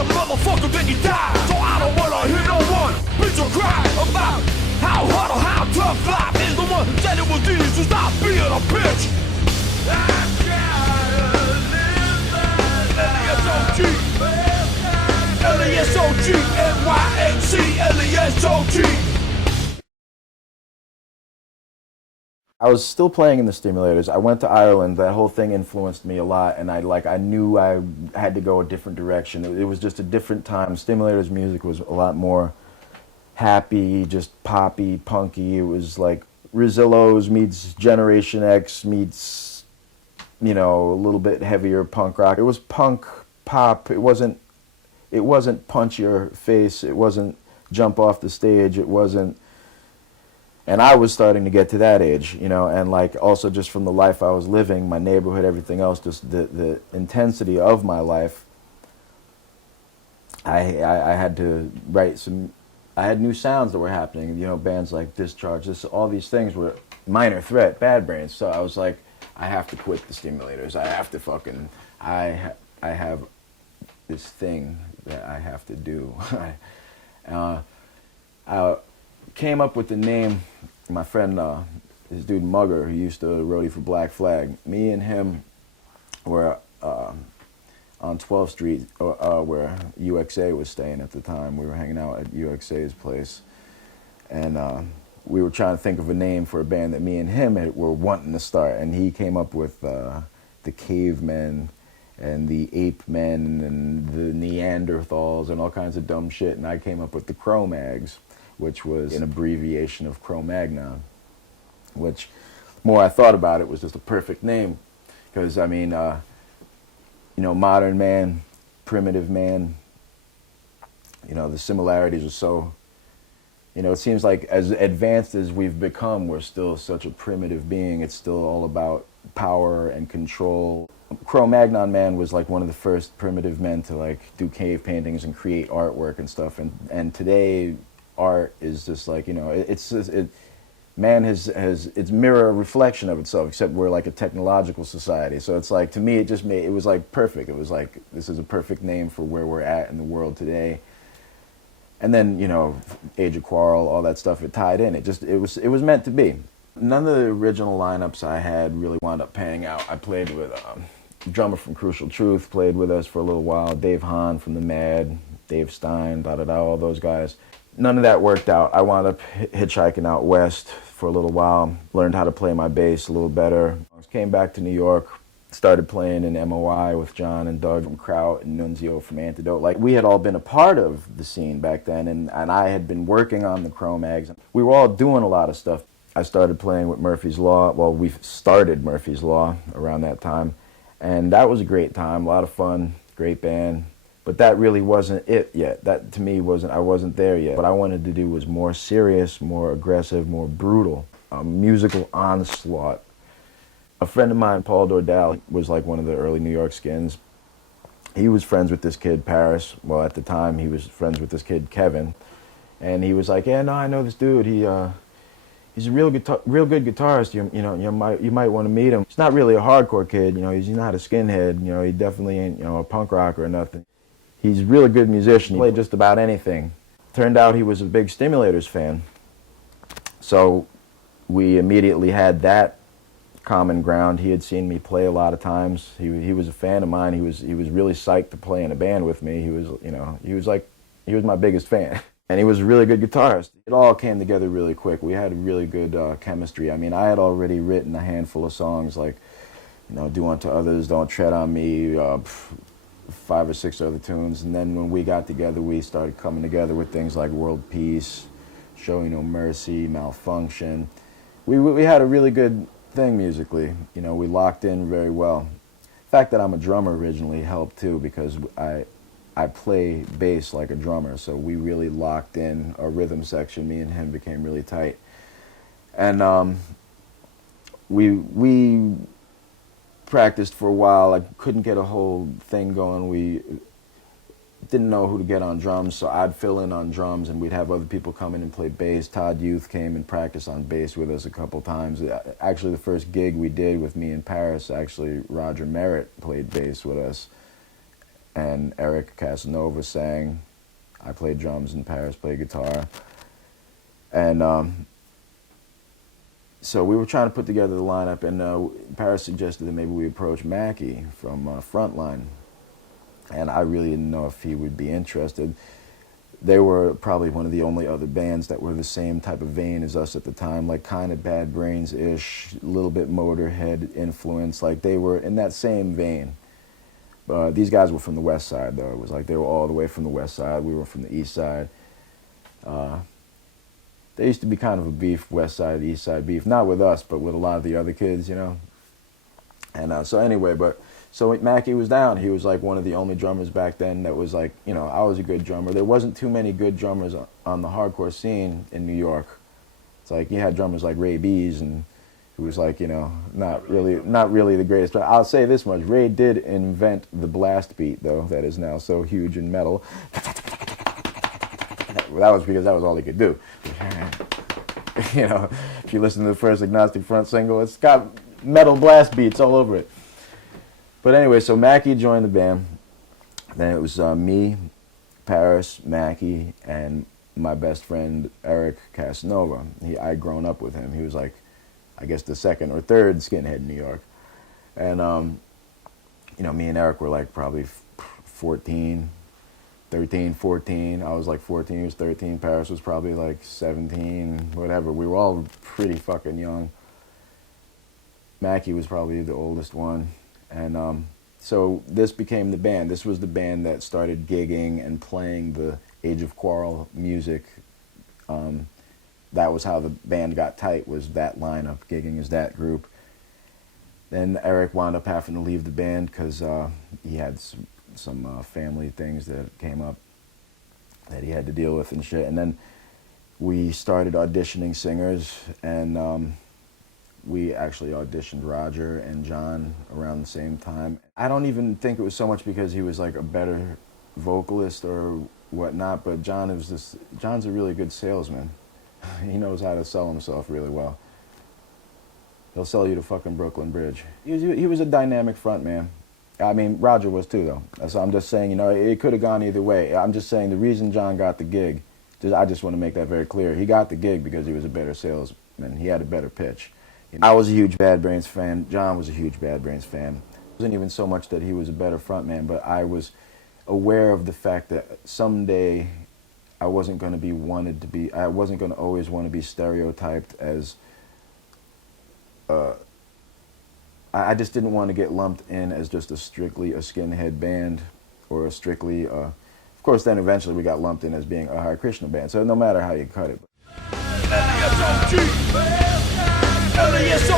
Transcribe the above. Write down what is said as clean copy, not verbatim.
a motherfucker, then you die. So I don't wanna hear no one bitch or cry about how hard or how tough life is. The one said it was easy, so stop being a bitch. I gotta live by L-E-S-O-G, NYHC, L-E-S-O-G. I was still playing in the Stimulators. I went to Ireland. That whole thing influenced me a lot, and I knew I had to go a different direction. It was just a different time. Stimulators music was a lot more happy, just poppy, punky. It was like Rizillos meets Generation X meets, you know, a little bit heavier punk rock. It was punk pop. It wasn't punch your face. It wasn't jump off the stage. It wasn't. And I was starting to get to that age, you know, and like also just from the life I was living, my neighborhood, everything else, just the intensity of my life. I had to write some. I had new sounds that were happening, you know, bands like Discharge, all these things were Minor Threat, Bad Brains. So I was like, I have to quit the Stimulators. I have to fucking, I have this thing that I have to do. I came up with the name. My friend, this dude Mugger, who used to roadie for Black Flag, me and him were on 12th Street, where UXA was staying at the time. We were hanging out at UXA's place, and we were trying to think of a name for a band that me and him were wanting to start, and he came up with the Cavemen and the Ape Men and the Neanderthals and all kinds of dumb shit, and I came up with the CRO-MAGs, which was an abbreviation of Cro-Magnon, which, the more I thought about it, was just a perfect name. Because, I mean, you know, modern man, primitive man, you know, the similarities are so, you know, it seems like as advanced as we've become, we're still such a primitive being. It's still all about power and control. Cro-Magnon man was like one of the first primitive men to like do cave paintings and create artwork and stuff. And today, art is just like, you know, man has its mirror reflection of itself, except we're like a technological society. So it's like, to me, it was like perfect. It was like, this is a perfect name for where we're at in the world today. And then, you know, Age of Quarrel, all that stuff, it tied in. It was meant to be. None of the original lineups I had really wound up panning out. I played with drummer from Crucial Truth, played with us for a little while, Dave Hahn from The Mad, Dave Stein, all those guys. None of that worked out. I wound up hitchhiking out west for a little while, learned how to play my bass a little better. Came back to New York, started playing in MOI with John and Doug from Kraut and Nunzio from Antidote. Like, we had all been a part of the scene back then, and I had been working on the CRO-MAGs. We were all doing a lot of stuff. I started playing with Murphy's Law. Well, we started Murphy's Law around that time, and that was a great time, a lot of fun, great band. But that really wasn't it yet. That, to me, I wasn't there yet. What I wanted to do was more serious, more aggressive, more brutal, a musical onslaught. A friend of mine, Paul Dordal, was like one of the early New York Skins. He was friends with this kid, Paris. Well, at the time, he was friends with this kid, Kevin. And he was like, yeah, no, I know this dude. He's a real good guitarist. You might want to meet him. He's not really a hardcore kid. You know, he's not a skinhead. You know, he definitely ain't, you know, a punk rocker or nothing. He's a really good musician. He played just about anything. Turned out he was a big Stimulators fan. So we immediately had that common ground. He had seen me play a lot of times. He was a fan of mine. He was really psyched to play in a band with me. He was my biggest fan. And he was a really good guitarist. It all came together really quick. We had really good chemistry. I mean, I had already written a handful of songs like, you know, Do Unto Others, Don't Tread on Me, 5 or 6 other tunes, and then when we got together, we started coming together with things like World Peace, Show You No Mercy, Malfunction. We had a really good thing musically. You know, we locked in very well. The fact that I'm a drummer originally helped too, because I play bass like a drummer, so we really locked in our rhythm section. Me and him became really tight, and we practiced for a while. I couldn't get a whole thing going. We didn't know who to get on drums, so I'd fill in on drums, and we'd have other people come in and play bass. Todd Youth came and practiced on bass with us a couple times. Actually, the first gig we did with me in Paris, actually, Roger Merritt played bass with us. and Eric Casanova sang. I played drums and Paris played guitar. And so we were trying to put together the lineup, and Paris suggested that maybe we approach Mackie from Frontline. And I really didn't know if he would be interested. They were probably one of the only other bands that were the same type of vein as us at the time, like kind of Bad Brains-ish, a little bit Motorhead influence, like they were in that same vein. These guys were from the West Side, though. It was like they were all the way from the West Side. We were from the East Side. There used to be kind of a beef, West Side, East Side beef, not with us, but with a lot of the other kids, you know. And so anyway, so Mackie was down. He was like one of the only drummers back then that was like, you know, I was a good drummer. There wasn't too many good drummers on the hardcore scene in New York. It's like you had drummers like Ray Bees, and who was like, you know, not really the greatest. But I'll say this much: Ray did invent the blast beat, though, that is now so huge in metal. That was because that was all he could do. You know, if you listen to the first Agnostic Front single, it's got metal blast beats all over it. But anyway, so Mackie joined the band. Then it was me, Paris, Mackie, and my best friend Eric Casanova. I'd grown up with him. He was like, I guess, the second or third skinhead in New York. And, you know, me and Eric were like probably 13, 14. I was like 14, he was 13. Paris was probably like 17, whatever. We were all pretty fucking young. Mackie was probably the oldest one. And so this became the band. This was the band that started gigging and playing the Age of Quarrel music. That was how the band got tight, was that lineup, gigging as that group. Then Eric wound up having to leave the band because he had some family things that came up that he had to deal with and shit. And then we started auditioning singers, and we actually auditioned Roger and Jon around the same time. I don't even think it was so much because he was like a better vocalist or whatnot, but Jon's a really good salesman. He knows how to sell himself really well. He'll sell you to fucking Brooklyn Bridge. He was a dynamic front man. I mean, Roger was too, though. So I'm just saying, you know, it could have gone either way. I'm just saying the reason Jon got the gig, I just want to make that very clear. He got the gig because he was a better salesman. He had a better pitch. I was a huge Bad Brains fan. Jon was a huge Bad Brains fan. It wasn't even so much that he was a better frontman, but I was aware of the fact that someday I wasn't going to always want to be stereotyped as, I just didn't want to get lumped in as just strictly a skinhead band or a strictly, of course then eventually we got lumped in as being a Hare Krishna band, so no matter how you cut it. NYHC